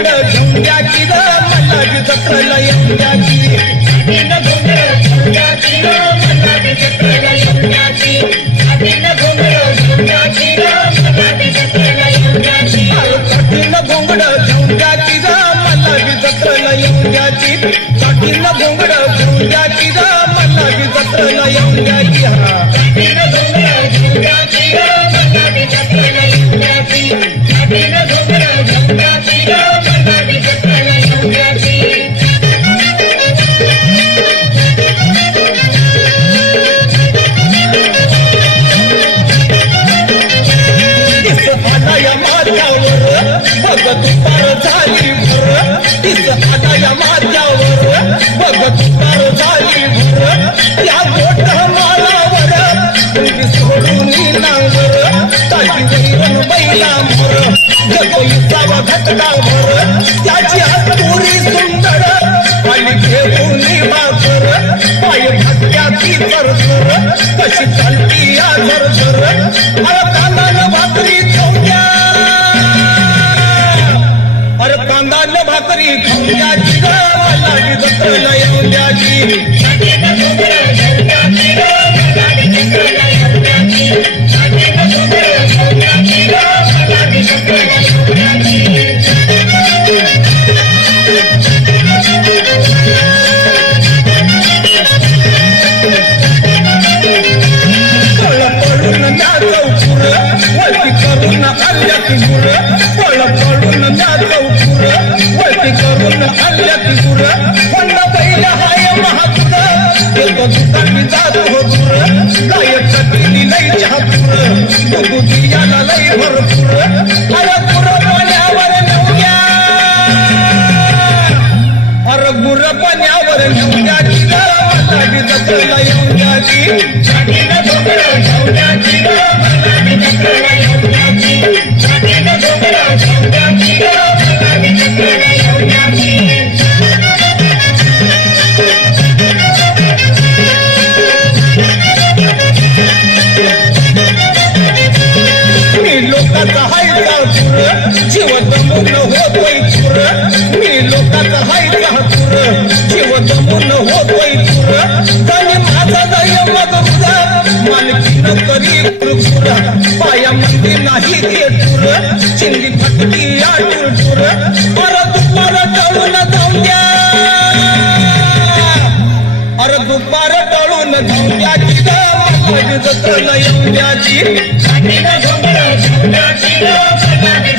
घोंगड घेऊन द्या की ग मला बी जत्रेला येऊन द्या की छातीनं घोंगड घेऊन द्या की ग मला बी जत्रेला येऊन द्या की छातीनं घोंगड घेऊन द्या की ग मला बी जत्रेला येऊन द्या की छातीनं घोंगड घेऊन द्या की ग मला बी जत्रेला येऊन द्या की छातीनं घोंगड घेऊन द्या की ग मला बी जत्रेला येऊन द्या की छातीनं घोंगड घेऊन द्या की ग मला बी जत्रेला येऊन द्या की छातीनं घोंगड घेऊन द्या की ग मला बी जत्रेला येऊन द्या की आलाया माझ्यावर बघ दुपार झाली भर तीच आलाया माझ्यावर बघ दुपार झाली भर या गोठ माळावर तुम्ही सोडून नांगर ताजी वैरण बैला मोर जगोईचा घटका भर त्याची हातुरी सुंदर आणि घेऊन भाकर पाय भटक्याची तरतर कशी चालती या झरझर कांदान भाकरी खाऊन द्या अरे कांदान भाकरी खाऊन द्या की ग मला बी जत्रेला येऊन द्या की छातीनं घोंगड घेऊन द्या की ग मला बी जत्रेला येऊन द्या की छातीनं घोंगड घेऊन द्या की ग मला बी जत्रेला येऊन द्या की पळ पळून न्या चौकुर वळती करून आल्या की गुर पळ पळून न्या चौकुर वळती करून आल्या की गुर पण बैल हाय महापुर येतो दुकानी जातो हो दूर गायक दिली लई चहापूर बघू दियाला लई भरपूर अरे गुर पाण्यावर नेऊ द्या अरे गुर पाण्यावर नेऊ द्या की ग मला बी जत्रेला येऊन द्या की छातीनं घोंगड घेऊन द्या की ग मला बी जत्रेला येऊन द्या की छातीनं घोंगड घेऊन द्या की ग मला बी जत्रेला येऊन द्या की मी लोकांचा हाय चाकूर जीव दमून होतोय चूर मी लोकांचा हाय चाकूर जीव दमून होतोय चूर तरी माझा दय मग उदा मालकीनं करी कुरकुर पायामध्ये नाही ते टूर चिंदी फटकी या टूर परत टळून जाऊन द्या अरे दुपार टळून जाऊन द्या की ग मला बी जत्रेला येऊन द्या की छातीनं घोंगड घेऊन द्या की ग मला बी